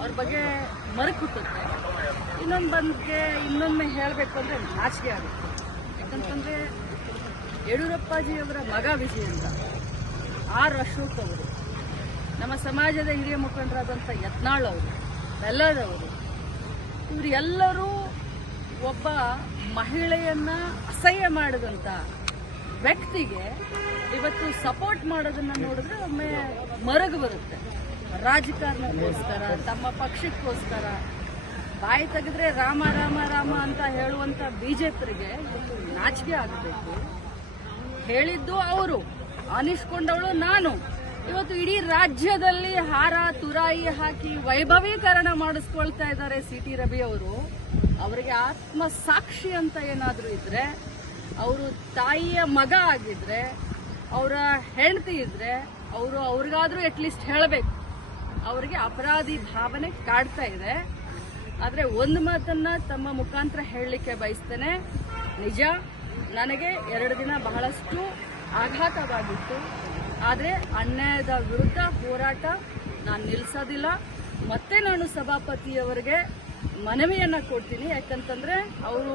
ಅವ್ರ ಬಗ್ಗೆ ಮರುಕುಟ್ಟುತ್ತೆ. ಇನ್ನೊಮ್ಮೆ ಹೇಳಬೇಕು ಅಂದರೆ ನಾಚಿಕೆ ಆಗುತ್ತೆ. ಯಾಕಂತಂದರೆ ಯಡಿಯೂರಪ್ಪಾಜಿಯವರ ಮಗ ವಿಜಯೇಂದ್ರ, ಆರ್ ಅಶೋಕ್ ಅವರು, ನಮ್ಮ ಸಮಾಜದ ಹಿರಿಯ ಮುಖಂಡರಾದಂಥ ಯತ್ನಾಳ್ ಅವರು, ಬೆಲ್ಲದವರು, ಇವರು ಎಲ್ಲರೂ ಒಬ್ಬ ಮಹಿಳೆಯನ್ನ ಅಸಹ್ಯ ಮಾಡಿದಂಥ ವ್ಯಕ್ತಿಗೆ ಇವತ್ತು ಸಪೋರ್ಟ್ ಮಾಡೋದನ್ನ ನೋಡಿದ್ರೆ ಒಮ್ಮೆ ಮರಗು ಬರುತ್ತೆ. ರಾಜಕಾರಣಕ್ಕೋಸ್ಕರ, ತಮ್ಮ ಪಕ್ಷಕ್ಕೋಸ್ಕರ ಬಾಯಿ ತೆಗೆದ್ರೆ ರಾಮ ರಾಮ ರಾಮ ಅಂತ ಹೇಳುವಂತ ಬಿಜೆಪಿಗೆ ಇವತ್ತು ನಾಚಿಕೆ ಆಗಬೇಕು. ಹೇಳಿದ್ದು ಅವರು, ಅನಿಸ್ಕೊಂಡವಳು ನಾನು. ಇವತ್ತು ಇಡೀ ರಾಜ್ಯದಲ್ಲಿ ಹಾರ ತುರಾಯಿ ಹಾಕಿ ವೈಭವೀಕರಣ ಮಾಡಿಸ್ಕೊಳ್ತಾ ಇದ್ದಾರೆ ಸಿ.ಟಿ. ರವಿ ಅವರು. ಅವರಿಗೆ ಆತ್ಮ ಸಾಕ್ಷಿ ಅಂತ ಏನಾದರೂ ಇದ್ರೆ, ಅವರು ತಾಯಿಯ ಮಗ ಆಗಿದ್ರೆ, ಅವರ ಹೆಂಡತಿ ಇದ್ರೆ, ಅವ್ರಿಗಾದ್ರೂ ಅಟ್ಲೀಸ್ಟ್ ಹೇಳಬೇಕು. ಅವರಿಗೆ ಅಪರಾಧಿ ಭಾವನೆ ಕಾಡ್ತಾ ಇದೆ. ಆದರೆ ಒಂದು ಮಾತನ್ನ ತಮ್ಮ ಮುಖಾಂತರ ಹೇಳಲಿಕ್ಕೆ ಬಯಸ್ತೇನೆ. ನಿಜ, ನನಗೆ 2 ದಿನ ಬಹಳಷ್ಟು ಆಘಾತವಾಗಿತ್ತು. ಆದರೆ ಅನ್ಯಾಯದ ವಿರುದ್ಧ ಹೋರಾಟ ನಾನು ನಿಲ್ಲಿಸೋದಿಲ್ಲ. ಮತ್ತೆ ನಾನು ಸಭಾಪತಿಯವರಿಗೆ ಮನವಿಯನ್ನ ಕೊಡ್ತೀನಿ. ಯಾಕಂತಂದ್ರೆ ಅವರು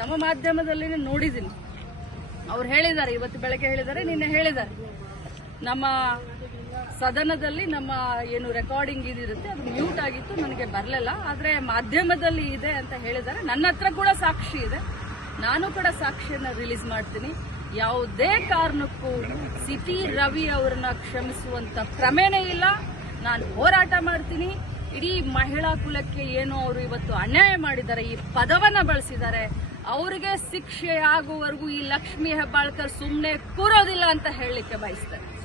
ತಮ್ಮ ಮಾಧ್ಯಮದಲ್ಲಿ ನೋಡಿದ್ದೀನಿ, ಅವ್ರು ಹೇಳಿದ್ದಾರೆ, ಇವತ್ತು ಬೆಳಗ್ಗೆ ಹೇಳಿದ್ದಾರೆ, ನಿನ್ನೆ ಹೇಳಿದ್ದಾರೆ, ನಮ್ಮ ಸದನದಲ್ಲಿ ನಮ್ಮ ಏನು ರೆಕಾರ್ಡಿಂಗ್ ಇದಿರುತ್ತೆ ಅದು ಮ್ಯೂಟ್ ಆಗಿತ್ತು, ನನಗೆ ಬರಲಿಲ್ಲ, ಆದರೆ ಮಾಧ್ಯಮದಲ್ಲಿ ಇದೆ ಅಂತ ಹೇಳಿದ್ದಾರೆ. ನನ್ನ ಹತ್ರ ಕೂಡ ಸಾಕ್ಷಿ ಇದೆ, ನಾನು ಕೂಡ ಸಾಕ್ಷಿಯನ್ನು ರಿಲೀಸ್ ಮಾಡ್ತೀನಿ. ಯಾವುದೇ ಕಾರಣಕ್ಕೂ ಸಿ.ಟಿ. ರವಿ ಅವರನ್ನ ಕ್ಷಮಿಸುವಂತ ಕ್ರಮೇನೇ ಇಲ್ಲ. ನಾನು ಹೋರಾಟ ಮಾಡ್ತೀನಿ. ಇಡೀ ಮಹಿಳಾ ಕುಲಕ್ಕೆ ಏನು ಅವರು ಇವತ್ತು ಅನ್ಯಾಯ ಮಾಡಿದ್ದಾರೆ, ಈ ಪದವನ್ನ ಬಳಸಿದ್ದಾರೆ, ಅವರಿಗೆ ಶಿಕ್ಷೆ ಆಗುವವರೆಗೂ ಈ ಲಕ್ಷ್ಮೀ ಹೆಬ್ಬಾಳ್ಕರ್ ಸುಮ್ಮನೆ ಕೂರೋದಿಲ್ಲ ಅಂತ ಹೇಳಲಿಕ್ಕೆ ಬಯಸ್ತಾರೆ.